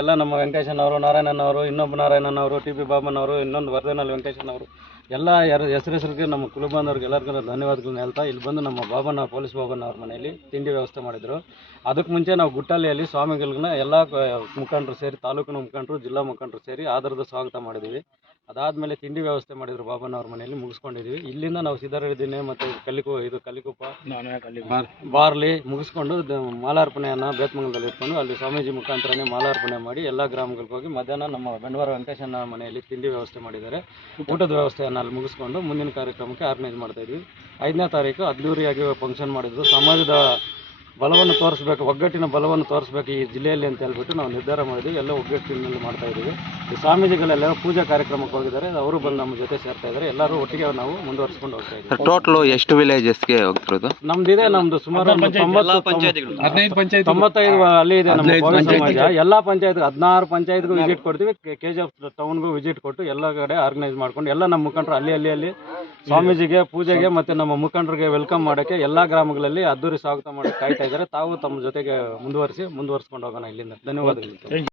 ಎಲ್ಲ ನಮ್ಮ ವೆಂಕಟೇಶನವರು, ನಾರಾಯಣನವರು, ಇನ್ನೊಬ್ಬ ನಾರಾಯಣನವರು, ಟಿ ಪಿ ಬಾಬನವರು, ಇನ್ನೊಂದು ವರ್ಧನಲ್ಲಿ ವೆಂಕಟೇಶನವರು ಎಲ್ಲ ಹೆಸರಿಗೆ ನಮ್ಮ ಕುಲಬಂದವ್ರಿಗೆ ಎಲ್ಲರಿಗೂ ಧನ್ಯವಾದಗಳನ್ನ ಹೇಳ್ತಾ, ಇಲ್ಲಿ ಬಂದು ನಮ್ಮ ಬಾಬಣ್ಣ ಪೊಲೀಸ್ ಬಾಬಣ್ಣವ್ರ ಮನೆಯಲ್ಲಿ ತಿಂಡಿ ವ್ಯವಸ್ಥೆ ಮಾಡಿದರು. ಅದಕ್ಕೆ ಮುಂಚೆ ನಾವು ಗುಟ್ಟಳ್ಳಿಯಲ್ಲಿ ಸ್ವಾಮಿಗಳನ್ನ ಎಲ್ಲ ಮುಖಂಡರು ಸೇರಿ, ತಾಲೂಕಿನ ಮುಖಂಡರು, ಜಿಲ್ಲಾ ಮುಖಂಡರು ಸೇರಿ ಆಧಾರದ ಸ್ವಾಗತ ಮಾಡಿದ್ವಿ. ಅದಾದಮೇಲೆ ತಿಂಡಿ ವ್ಯವಸ್ಥೆ ಮಾಡಿದ್ರು ಬಾಬಣ್ಣವ್ರ ಮನೆಯಲ್ಲಿ, ಮುಗಿಸ್ಕೊಂಡಿದ್ವಿ. ಇಲ್ಲಿಂದ ನಾವು ಸಿದ್ದರಳ್ಳಿದಿನೇ ಮತ್ತು ಕಲ್ಲಿಕುಪ್ಪ ಬಾರ್ಲಿ ಮುಗಿಸ್ಕೊಂಡು ಮಾಲಾರ್ಪಣೆಯನ್ನು ಬೇತ್ಮಂಗಲದಲ್ಲಿ ಇಟ್ಕೊಂಡು ಅಲ್ಲಿ ಸ್ವಾಮೀಜಿ ಮುಖಾಂತರನೇ ಮಾಲಾರ್ಪಣೆ ಮಾಡಿ ಎಲ್ಲ ಗ್ರಾಮಗಳಿಗೆ ಹೋಗಿ ಮಧ್ಯಾಹ್ನ ನಮ್ಮ ಬೆಂಡವಾರ ವೆಂಕಟೇಶನ ಮನೆಯಲ್ಲಿ ತಿಂಡಿ ವ್ಯವಸ್ಥೆ ಮಾಡಿದ್ದಾರೆ. ಊಟದ ವ್ಯವಸ್ಥೆಯನ್ನು ಅಲ್ಲಿ ಮುಗಿಸ್ಕೊಂಡು ಮುಂದಿನ ಕಾರ್ಯಕ್ರಮಕ್ಕೆ ಆರ್ಗನೈಸ್ ಮಾಡ್ತಾಯಿದ್ವಿ. 5ನೇ ತಾರೀಕು ಅದ್ದೂರಿಯಾಗಿ ಫಂಕ್ಷನ್ ಮಾಡಿದ್ರು. ಸಮಾಜದ ಬಲವನ್ನು ತೋರಿಸ್ಬೇಕು, ಒಗ್ಗಟ್ಟಿನ ಬಲವನ್ನು ತೋರಿಸ್ಬೇಕು ಈ ಜಿಲ್ಲೆಯಲ್ಲಿ ಅಂತ ಹೇಳ್ಬಿಟ್ಟು ನಾವು ನಿರ್ಧಾರ ಮಾಡಿದ್ವಿ. ಎಲ್ಲ ಒಗ್ಗಟ್ಟಿನಲ್ಲಿ ಮಾಡ್ತಾ ಇದ್ದೀವಿ. ಈ ಸ್ವಾಮೀಜಿಗಳೆಲ್ಲ ಪೂಜಾ ಕಾರ್ಯಕ್ರಮಕ್ಕೆ ಹೋಗಿದ್ದಾರೆ, ಅವರು ಬಂದು ನಮ್ಮ ಜೊತೆ ಸೇರ್ತಾ ಇದ್ದಾರೆ. ಎಲ್ಲರೂ ಒಟ್ಟಿಗೆ ನಾವು ಮುಂದುವರಿಸ್ಕೊಂಡು ಹೋಗ್ತಾ ಇದ್ದೀವಿ. ಟೋಟಲ್ ಎಷ್ಟು ವಿಲೇಜಸ್ಗೆ ಹೋಗ್ತಿರೋದು? ನಮ್ದು ಸುಮಾರು 95 ಅಲ್ಲಿ ಇದೆ ನಮ್ಮ ಭವ್ಯ ಸಮಾಜ. ಎಲ್ಲ ಪಂಚಾಯತ್ 16 ಪಂಚಾಯತ್ಗೂ ವಿಸಿಟ್ ಕೊಡ್ತೀವಿ. KGF ಟೌನ್ಗೂ ವಿಸಿಟ್ ಕೊಟ್ಟು ಎಲ್ಲ ಕಡೆ ಆರ್ಗನೈಸ್ ಮಾಡ್ಕೊಂಡು ಎಲ್ಲ ನಮ್ಮ ಮುಖಂಡರು ಅಲ್ಲಿ ಸ್ವಾಮೀಜಿಗೆ ಪೂಜೆಗೆ ಮತ್ತು ನಮ್ಮ ಮುಖಂಡರಿಗೆ ವೆಲ್ಕಮ್ ಮಾಡೋಕ್ಕೆ ಎಲ್ಲ ಗ್ರಾಮಗಳಲ್ಲಿ ಅದ್ದೂರಿ ಸ್ವಾಗತ ಮಾಡೋಕ್ಕೆ ಕಾಯ್ತಾ ಇದ್ದಾರೆ. ತಾವು ತಮ್ಮ ಜೊತೆಗೆ ಮುಂದುವರಿಸ್ಕೊಂಡು ಹೋಗೋಣ ಇಲ್ಲಿಂದ. ಧನ್ಯವಾದಗಳು.